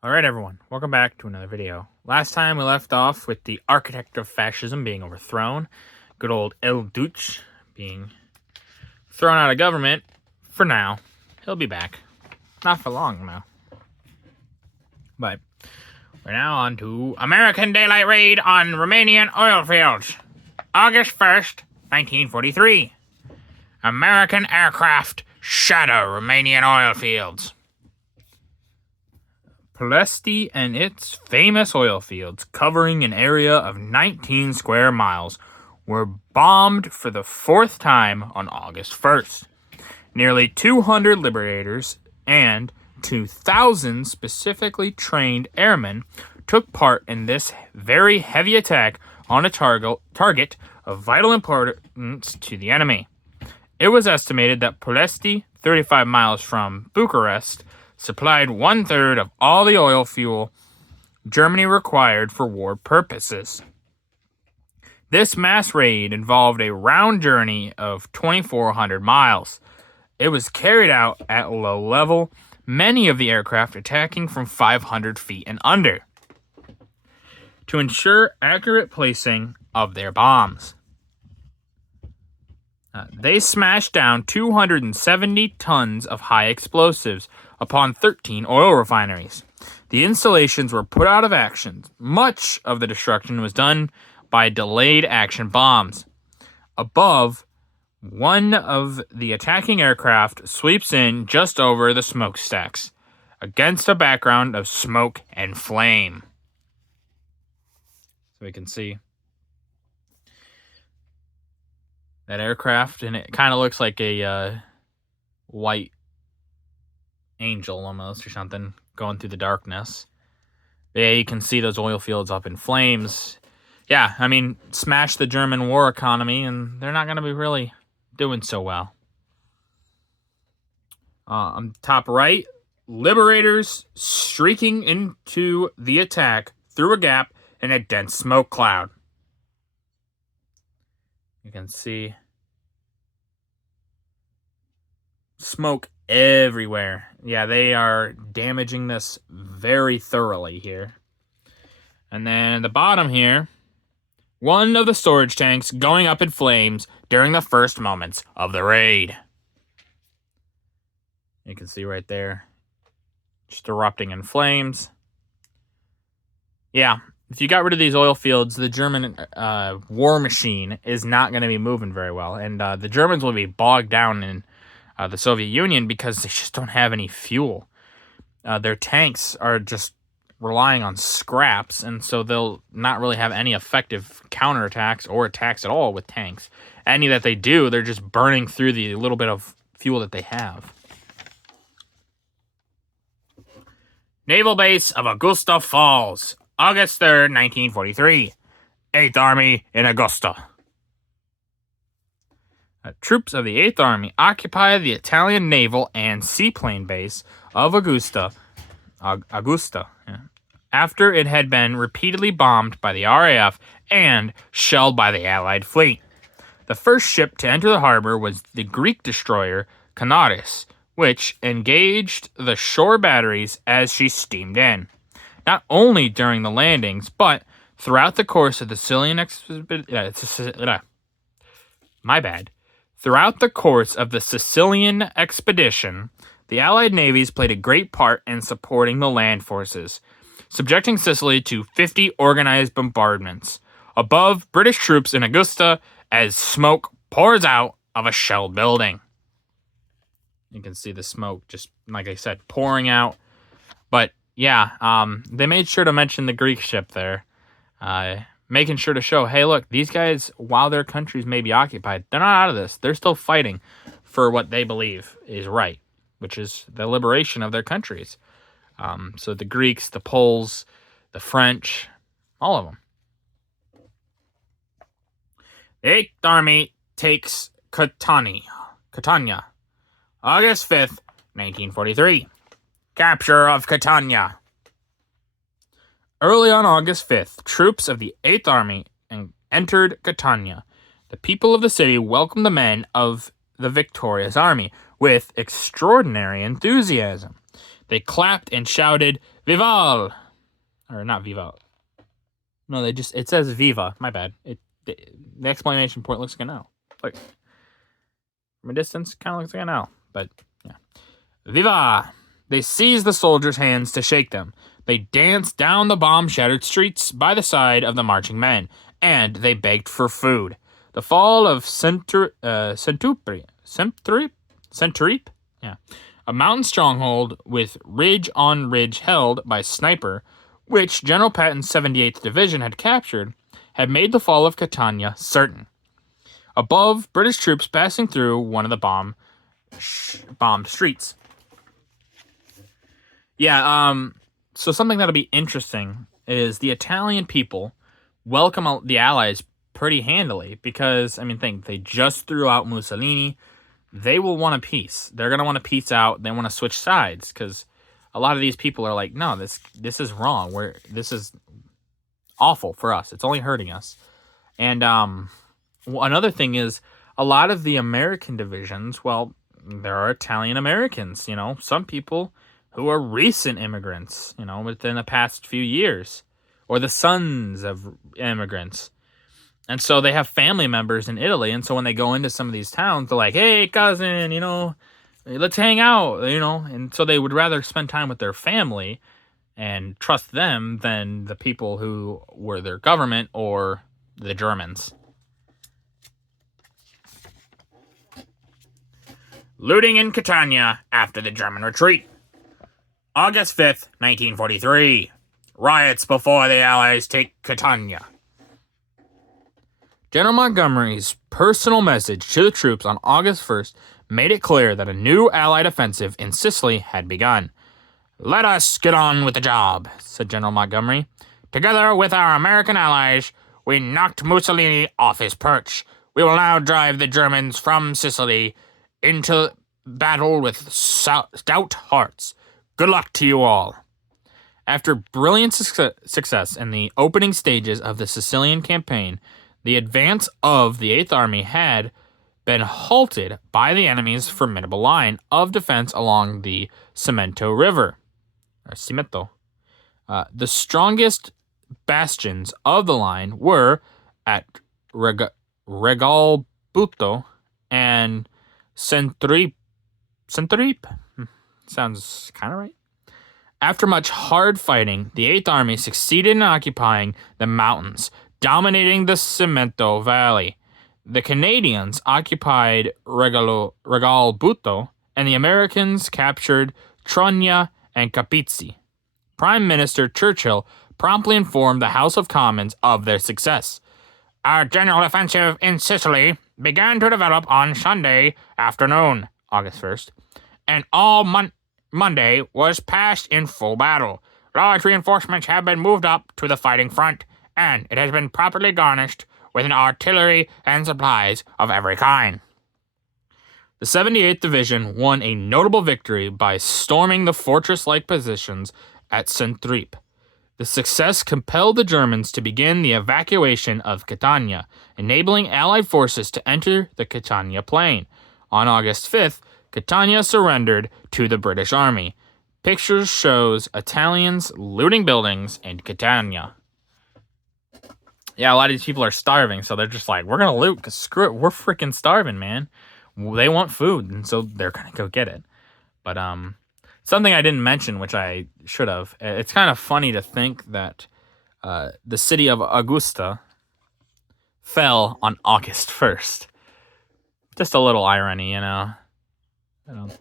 Alright everyone, welcome back to another video. Last time we left off with the architect of fascism being overthrown. Good old El Duce being thrown out of government for now. He'll be back. Not for long though. But we're now on to American daylight raid on Romanian oil fields. August 1st, 1943. American aircraft shatter Romanian oil fields. Ploiești and its famous oil fields, covering an area of 19 square miles, were bombed for the fourth time on August 1st. Nearly 200 liberators and 2,000 specifically trained airmen took part in this very heavy attack on a target of vital importance to the enemy. It was estimated that Ploiești, 35 miles from Bucharest, supplied 1/3 of all the oil fuel Germany required for war purposes. This mass raid involved a round journey of 2,400 miles. It was carried out at low level, many of the aircraft attacking from 500 feet and under, to ensure accurate placing of their bombs. They smashed down 270 tons of high explosives upon 13 oil refineries. The installations were put out of action. Much of the destruction was done by delayed action bombs. Above, one of the attacking aircraft sweeps in just over the smokestacks, against a background of smoke and flame. So we can see that aircraft, and it kind of looks like a white angel almost or something going through the darkness. But yeah, you can see those oil fields up in flames. Yeah, I mean, smash the German war economy, and they're not going to be really doing so well. On top right, liberators streaking into the attack through a gap in a dense smoke cloud. You can see smoke everywhere. Yeah, they are damaging this very thoroughly here. And then at the bottom here, one of the storage tanks going up in flames during the first moments of the raid. You can see right there, just erupting in flames. Yeah, if you got rid of these oil fields, the German war machine is not going to be moving very well. And the Germans will be bogged down in the Soviet Union because they just don't have any fuel. Their tanks are just relying on scraps, and so they'll not really have any effective counterattacks or attacks at all with tanks. Any that they do, they're just burning through the little bit of fuel that they have. Naval Base of Augusta Falls, August 3rd, 1943. 8th Army in Augusta. Troops of the 8th Army occupied the Italian naval and seaplane base of Augusta, after it had been repeatedly bombed by the RAF and shelled by the Allied fleet. The first ship to enter the harbor was the Greek destroyer Canaris, which engaged the shore batteries as she steamed in. Not only during the landings, but throughout the course of the Throughout the course of the Sicilian expedition, the Allied navies played a great part in supporting the land forces, subjecting Sicily to 50 organized bombardments above British troops in Augusta as smoke pours out of a shelled building. You can see the smoke just, like I said, pouring out. But yeah, they made sure to mention the Greek ship there, making sure to show, hey, look, these guys, while their countries may be occupied, they're not out of this. They're still fighting for what they believe is right, which is the liberation of their countries. So the Greeks, the Poles, the French, all of them. The 8th Army takes Catania, August 5th, 1943. Capture of Catania. Early on August 5th, troops of the 8th Army entered Catania. The people of the city welcomed the men of the victorious army with extraordinary enthusiasm. They clapped and shouted, Vival, or not Vival. No, it says Viva. My bad. The exclamation point looks like an L. Like from a distance, kind of looks like an L. But yeah, Viva! They seized the soldiers' hands to shake them. They danced down the bomb-shattered streets by the side of the marching men, and they begged for food. The fall of Centuripe, yeah, a mountain stronghold with ridge on ridge held by sniper, which General Patton's 78th Division had captured, had made the fall of Catania certain. Above, British troops passing through one of the bombed streets. Yeah, so something that'll be interesting is the Italian people welcome the Allies pretty handily because, I mean, they just threw out Mussolini. They will want a peace. They're going to want to peace out. They want to switch sides because a lot of these people are like, no, this is wrong. This is awful for us. It's only hurting us. And another thing is a lot of the American divisions, well, there are Italian Americans, some people who are recent immigrants, within the past few years, or the sons of immigrants. And so they have family members in Italy. And so when they go into some of these towns, they're like, hey, cousin, let's hang out, And so they would rather spend time with their family and trust them than the people who were their government or the Germans. Looting in Catania after the German retreat. August 5th, 1943. Riots before the Allies take Catania. General Montgomery's personal message to the troops on August 1st made it clear that a new Allied offensive in Sicily had begun. Let us get on with the job, said General Montgomery. Together with our American allies, we knocked Mussolini off his perch. We will now drive the Germans from Sicily into battle with stout hearts. Good luck to you all. After brilliant success in the opening stages of the Sicilian campaign, the advance of the 8th Army had been halted by the enemy's formidable line of defense along the Cimento River. The strongest bastions of the line were at Regalbuto and Centuripe. Sounds kind of right. After much hard fighting, the 8th Army succeeded in occupying the mountains, dominating the Cimento Valley. The Canadians occupied Regalbuto, and the Americans captured Trogna and Capizzi. Prime Minister Churchill promptly informed the House of Commons of their success. Our general offensive in Sicily began to develop on Sunday afternoon, August 1st, and all Monday was passed in full battle. Large reinforcements have been moved up to the fighting front, and it has been properly garnished with an artillery and supplies of every kind. The 78th Division won a notable victory by storming the fortress-like positions at Centuripe. The success compelled the Germans to begin the evacuation of Catania, enabling Allied forces to enter the Catania plain. On August 5th, Catania surrendered to the British Army. Pictures shows Italians looting buildings in Catania. Yeah, a lot of these people are starving, so they're just like, we're going to loot, because screw it, we're freaking starving, man. They want food, and so they're going to go get it. But something I didn't mention, which I should have, it's kind of funny to think that the city of Augusta fell on August 1st. Just a little irony, I don't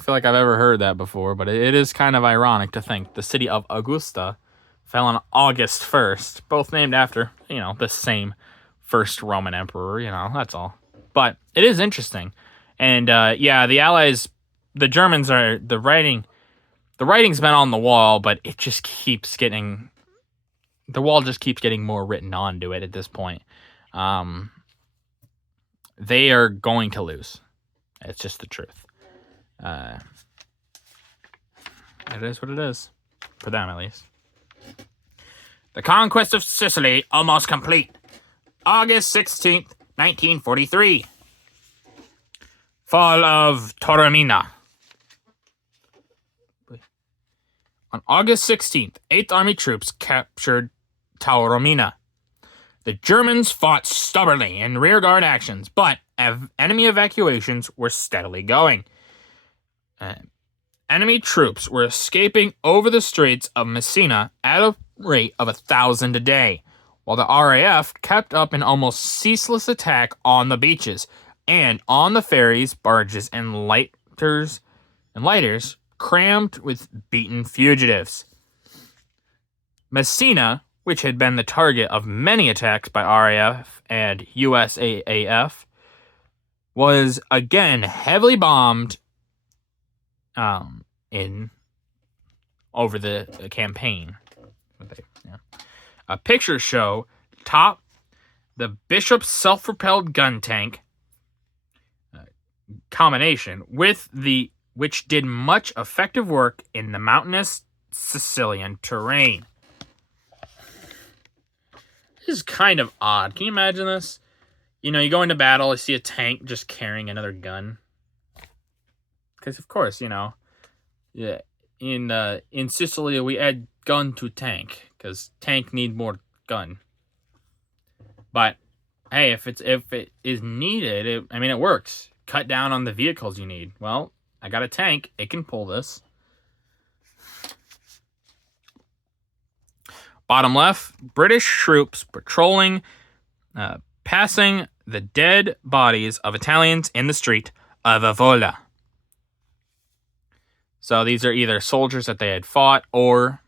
feel like I've ever heard that before, but it is kind of ironic to think the city of Augusta fell on August 1st, both named after, the same first Roman emperor, that's all. But it is interesting. And, the Allies, the Germans are, the writing's been on the wall, but it just keeps getting, the wall just keeps getting more written onto it at this point. They are going to lose. It's just the truth. It is what it is. For them, at least. The conquest of Sicily almost complete. August 16th, 1943. Fall of Taormina. On August 16th, 8th Army troops captured Taormina. The Germans fought stubbornly in rearguard actions, but enemy evacuations were steadily going. Enemy troops were escaping over the straits of Messina at a rate of 1,000 a day, while the RAF kept up an almost ceaseless attack on the beaches and on the ferries, barges, and lighters crammed with beaten fugitives. Messina, which had been the target of many attacks by RAF and USAAF, was again heavily bombed over the campaign. Pictures show the Bishop's self-propelled gun tank combination which did much effective work in the mountainous Sicilian terrain. This is kind of odd. Can you imagine this? You go into battle, you see a tank just carrying another gun. Because of course, in Sicily we add gun to tank because tank need more gun. But hey, if it is needed, it works. Cut down on the vehicles you need. Well, I got a tank. It can pull this. Bottom left, British troops patrolling, passing the dead bodies of Italians in the street of Avola. So these are either soldiers that they had fought or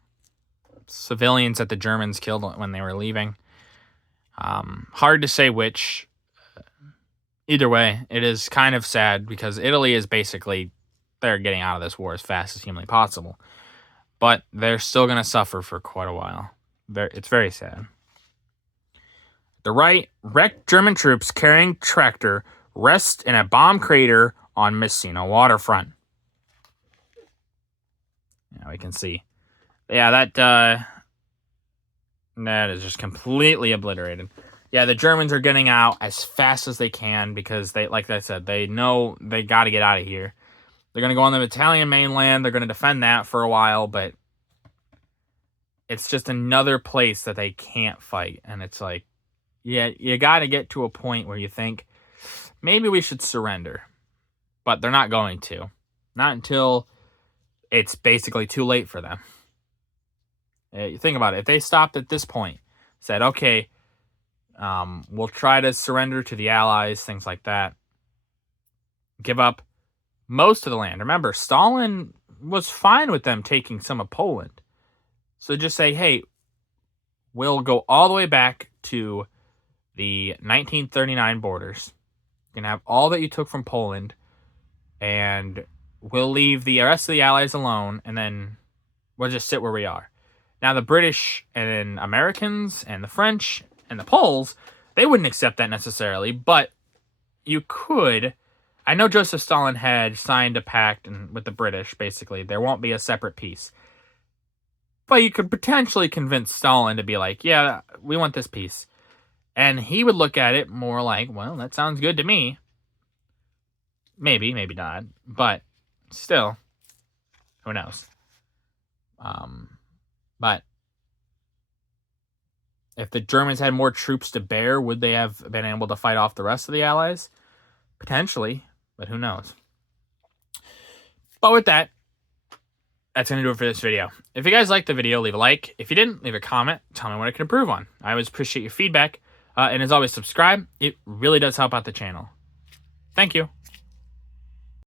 civilians that the Germans killed when they were leaving. Hard to say which. Either way, it is kind of sad because Italy is basically, they're getting out of this war as fast as humanly possible. But they're still going to suffer for quite a while. It's very sad. The right, wrecked German troops carrying tractor rest in a bomb crater on Messina waterfront. Now we can see. Yeah, that is just completely obliterated. Yeah, the Germans are getting out as fast as they can because they, like I said, they know they got to get out of here. They're going to go on the Italian mainland. They're going to defend that for a while, but it's just another place that they can't fight. And it's like, yeah, you got to get to a point where you think, maybe we should surrender. But they're not going to. Not until it's basically too late for them. You think about it. If they stopped at this point, said, okay, we'll try to surrender to the Allies, things like that. Give up most of the land. Remember, Stalin was fine with them taking some of Poland. So just say, hey, we'll go all the way back to the 1939 borders. You can have all that you took from Poland, and we'll leave the rest of the Allies alone, and then we'll just sit where we are. Now, the British and Americans and the French and the Poles, they wouldn't accept that necessarily, but you could. I know Joseph Stalin had signed a pact with the British, basically. There won't be a separate peace. But you could potentially convince Stalin to be like, yeah, we want this peace. And he would look at it more like, well, that sounds good to me. Maybe, maybe not. But still, who knows? But if the Germans had more troops to bear, would they have been able to fight off the rest of the Allies? Potentially, but who knows? But with that, that's going to do it for this video. If you guys liked the video, leave a like. If you didn't, leave a comment. Tell me what I can improve on. I always appreciate your feedback. And as always, subscribe. It really does help out the channel. Thank you.